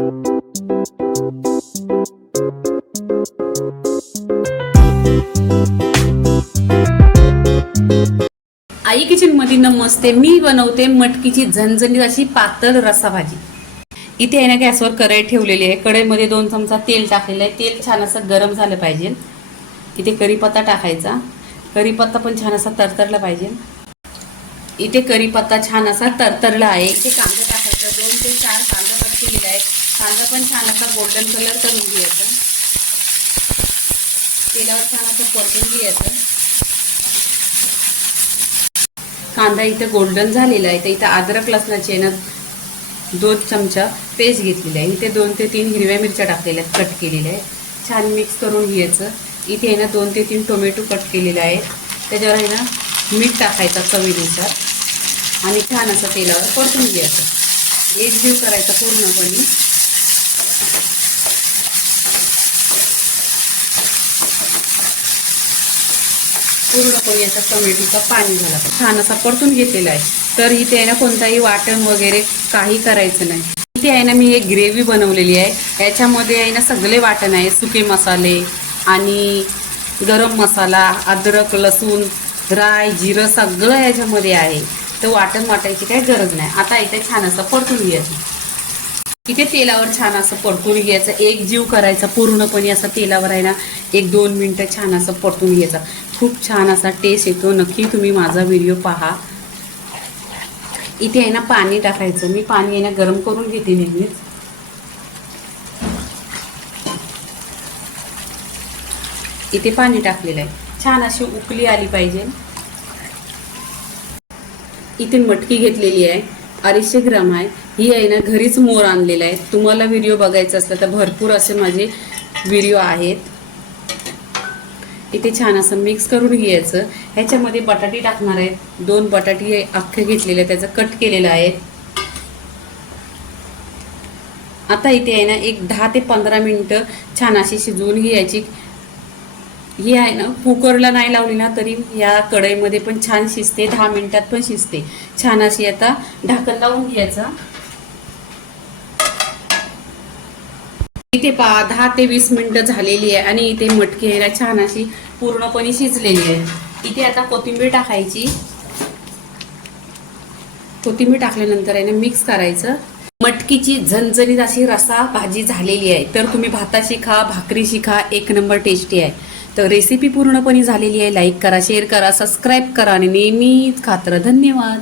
आई kitchen मध्ये नमस्ते। मी बनवते मटकीची झणझणीत अशी पातळ रस्सा भाजी। इथे आहे ना गॅसवर कढई ठेवलेली आहे। कढईमध्ये 2 चमचा तेल टाकलेलं आहे। तेल छान असं गरम झालं पाहिजे। इथे कढीपत्ता टाकायचा। कढीपत्ता पण छान असा तरतरला पाहिजे। इथे कढीपत्ता छान असा तरतरला आहे। इथे कांदा टाकायचा। 2 ते 4 कांदा कट केलेला आहे। कांदा पण छान असा गोल्डन कलर करून घ्यायचा। तेलावर छान असं परतून घ्यायचं। कांदा इथे गोल्डन झालेला आहे। तर इथे अद्रक लसणाची आहे ना 2 चमचा पेस्ट घेतलेली आहे। इथे 2 ते 3 हिरव्या मिरच्या टाकलेल्या आहेत, कट केलेल्या आहे। छान मिक्स करून घ्यायचं। इथे आहे ना 2 ते 3 टोमॅटो कट केलेले आहेत। त्याच्यावर आहे ना मीठ टाकायचं चवीनुसार आणि छान असं तेलावर परतून घ्यायचं। एकजीव करायचा पूर्णपणे। पूर्णपणे याचा टोमॅटोचा पाणी झाला छान असा परतून घेतलेला आहे। तर इथे आहे ना कोणताही वाटण वगैरे काही करायचं नाही। इथे आहे ना मी एक ग्रेव्ही बनवलेली आहे। याच्यामध्ये आहे ना सगळे वाटण आहे, सुके मसाले आणि गरम मसाला, अद्रक लसूण, राई, जिरं सगळं याच्यामध्ये आहे। तर वाटण वाटायची काही गरज नाही। आता इथे छान असं परतून घ्यायचं। इथे तेलावर छान असं परतून घ्यायचं। एक जीव करायचा पूर्णपणे असं तेलावर आहे ना 1-2 मिनटं छान असं परतून घ्यायचा। खूप छान असा टेस्ट येतो। नक्की तुम्ही माझा व्हिडिओ पहा। इथे आहे ना पाणी टाकायचं। मी पाणी आहे ना गरम करून घेते नेहमीच। इथे पाणी टाकलेलं आहे। छान अशी उकळी आली पाहिजे। इथे मटकी घेतलेली आहे, 250 ग्राम आहे। ही आहे ना घरीच मोर आणलेला आहे। तुम्हाला व्हिडिओ बघायचा असला तर भरपूर असे माझे व्हिडिओ आहेत। इथे छान असं मिक्स करून घ्यायचं। ह्याच्यामध्ये बटाटे टाकणार आहे। 2 बटाटे अख्खे घेतलेले, त्याचं कट केलेलं आहे। आता इथे आहे ना एक 10 ते 15 मिनिटं छान अशी शिजवून घ्यायची। ही आहे ना कुकरला नाही लावली ना तरी या कढईमध्ये पण छान शिजते। 10 मिनिटात पण शिजते छान अशी। आता ढाकण लावून घ्यायचं। इथे 10 ते 20 मिनिटं झालेली आहे आणि इथे मटकी आहे ना छान अशी पूर्णपणे शिजलेली आहे। इथे आता कोथिंबीर टाकायची। कोथिंबीर टाकल्यानंतर आहे ना मिक्स करायचं। मटकीची झणझणीत अशी रस्सा भाजी झालेली आहे। तर तुम्ही भाताशी खा, भाकरीशी खा, एक नंबर टेस्टी आहे। तर रेसिपी पूर्णपणे झालेली आहे। लाईक करा, शेअर करा, सबस्क्राईब करा आणि नेहमीच खात राहा। धन्यवाद।